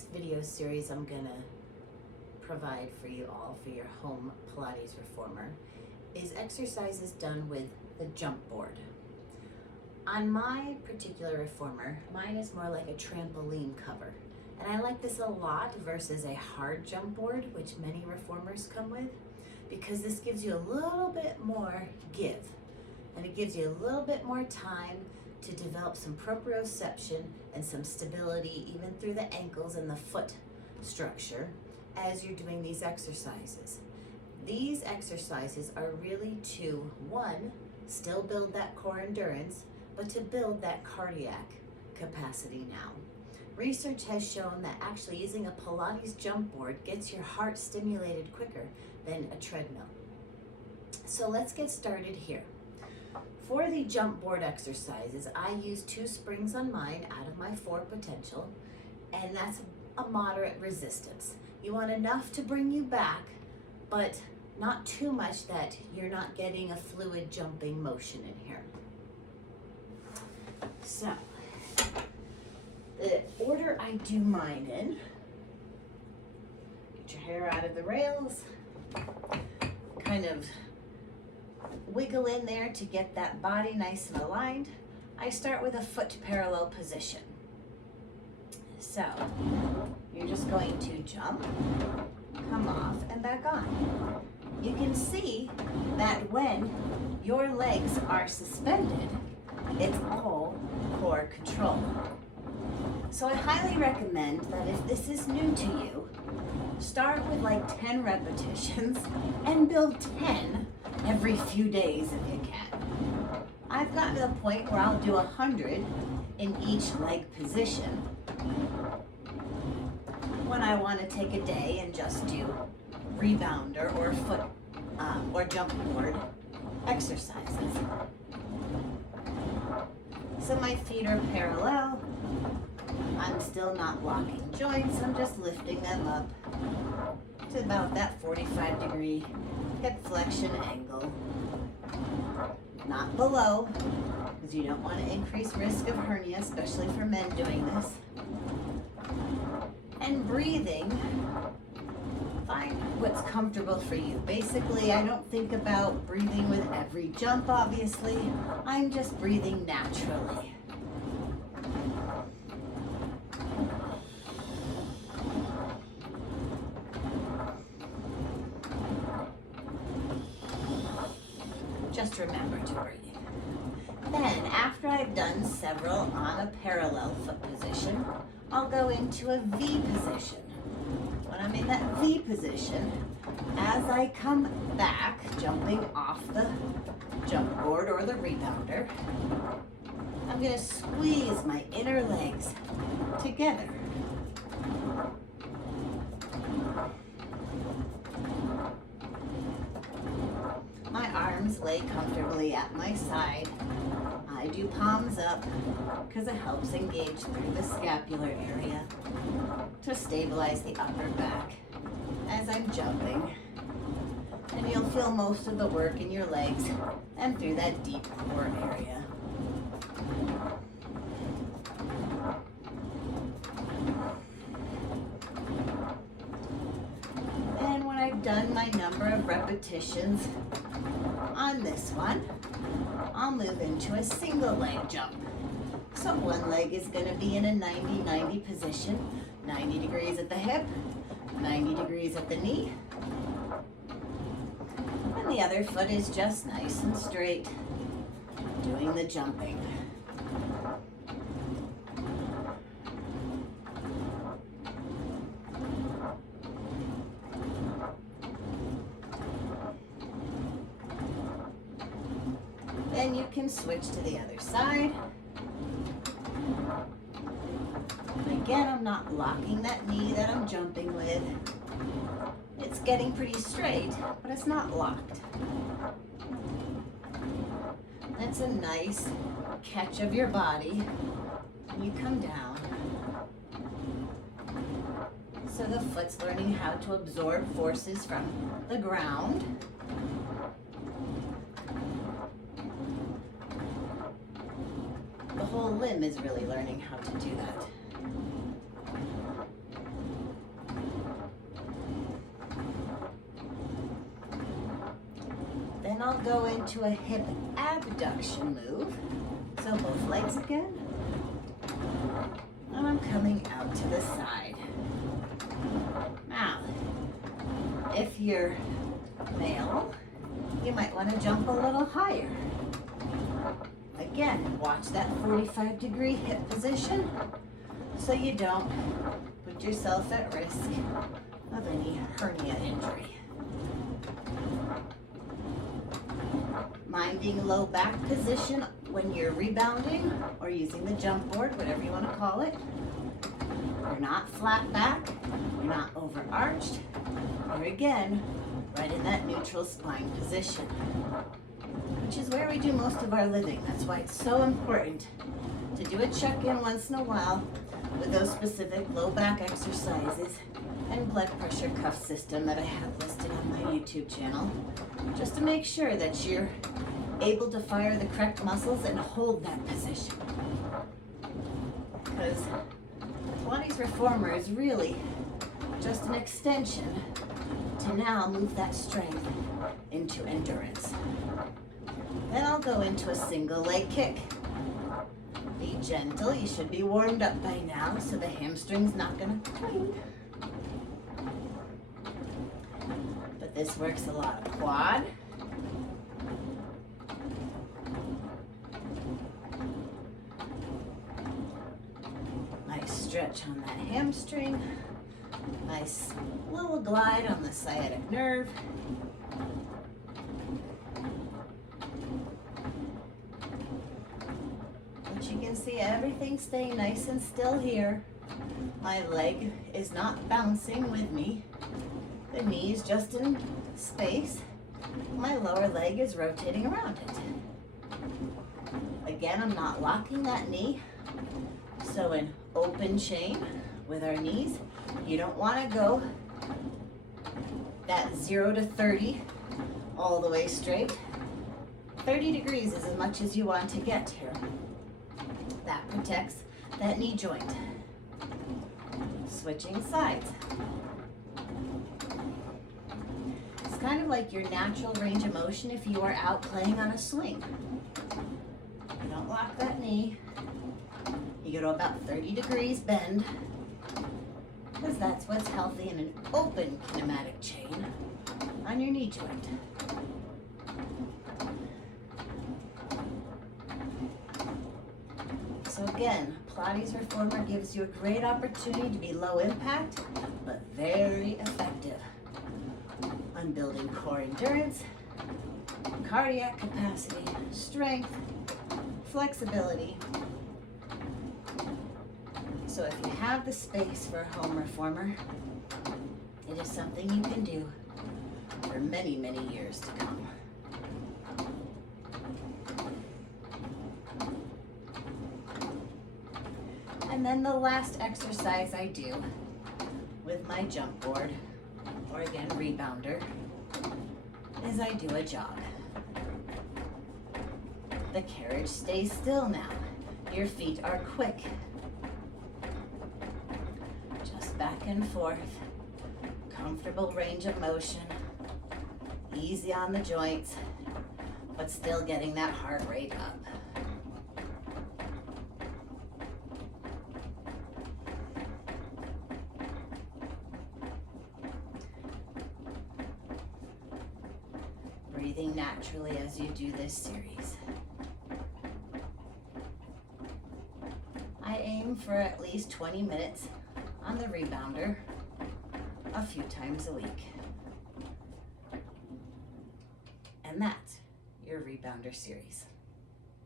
next video series I'm gonna provide for you all for your home Pilates Reformer is exercises done with the jump board. On my particular reformer, mine is more like a trampoline cover. And I like this a lot versus a hard jump board, which many reformers come with, because this gives you a little bit more give. And it gives you a little bit more time to develop some proprioception and some stability even through the ankles and the foot structure as you're doing these exercises. These exercises are really to, one, still build that core endurance, but to build that cardiac capacity now. Research has shown that actually using a Pilates jump board gets your heart stimulated quicker than a treadmill. So let's get started here. For the jump board exercises, I use 2 springs on mine out of my 4 potential, and that's a moderate resistance. You want enough to bring you back, but not too much that you're not getting a fluid jumping motion in here. So, the order I do mine in, get your hair out of the rails, kind of wiggle in there to get that body nice and aligned. I start with a foot parallel position. So, you're just going to jump, come off, and back on. You can see that when your legs are suspended, it's all core control. So I highly recommend that if this is new to you, start with like 10 repetitions and build 10 every few days if you can. I've gotten to the point where I'll do 100 in each leg position when I want to take a day and just do rebounder or foot or jump board exercises. So my feet are parallel. I'm still not locking joints. I'm just lifting them up to about that 45-degree hip flexion angle. Not below, because you don't want to increase risk of hernia, especially for men doing this. And breathing, find what's comfortable for you. Basically, I don't think about breathing with every jump, obviously. I'm just breathing naturally. Just remember to breathe. Then, after I've done several on a parallel foot position, I'll go into a V position. When I'm in that V position, as I come back, jumping off the jump board or the rebounder, I'm going to squeeze my inner legs together. My arms lay comfortably at my side. I do palms up because it helps engage through the scapular area to stabilize the upper back as I'm jumping. And you'll feel most of the work in your legs and through that deep core area. And when I've done my number of repetitions on this one, I'll move into a single leg jump. So one leg is going to be in a 90-90 position, 90 degrees at the hip, 90 degrees at the knee, and the other foot is just nice and straight, doing the jumping. Then you can switch to the other side. And again, I'm not locking that knee that I'm jumping with. It's getting pretty straight, but it's not locked. That's a nice catch of your body. And you come down. So the foot's learning how to absorb forces from the ground. The whole limb is really learning how to do that. I'll go into a hip abduction move. So both legs again. And I'm coming out to the side. Now, if you're male, you might want to jump a little higher. Again, watch that 45-degree hip position so you don't put yourself at risk of any hernia injury. Minding low back position when you're rebounding or using the jump board, whatever you want to call it. You're not flat back, you're not overarched, you're again right in that neutral spine position, which is where we do most of our living. That's why it's so important to do a check-in once in a while with those specific low back exercises and blood pressure cuff system that I have listed on my YouTube channel, just to make sure that you're able to fire the correct muscles and hold that position. Because Pilates Reformer is really just an extension to now move that strength into endurance. Then I'll go into a single leg kick. Be gentle, you should be warmed up by now so the hamstring's not gonna twing. But this works a lot of quad. Nice stretch on that hamstring. Nice little glide on the sciatic nerve. But you can see everything staying nice and still here. My leg is not bouncing with me. The knee is just in space. My lower leg is rotating around it. Again, I'm not locking that knee. So in open chain with our knees, you don't want to go that 0 to 30 all the way straight. 30 degrees is as much as you want to get here. That protects that knee joint. Switching sides. It's kind of like your natural range of motion if you are out playing on a swing. You don't lock that knee. You go to about 30 degrees bend, because that's what's healthy in an open kinematic chain on your knee joint. So again, Pilates Reformer gives you a great opportunity to be low impact, but very effective on building core endurance, cardiac capacity, strength, flexibility. So if you have the space for a home reformer, it is something you can do for many, many years to come. And then the last exercise I do with my jump board, or again, rebounder, is I do a jog. The carriage stays still now. Your feet are quick. Just back and forth. Comfortable range of motion. Easy on the joints, but still getting that heart rate up. Breathing naturally as you do this series. I aim for at least 20 minutes on the rebounder a few times a week. And that's your rebounder series.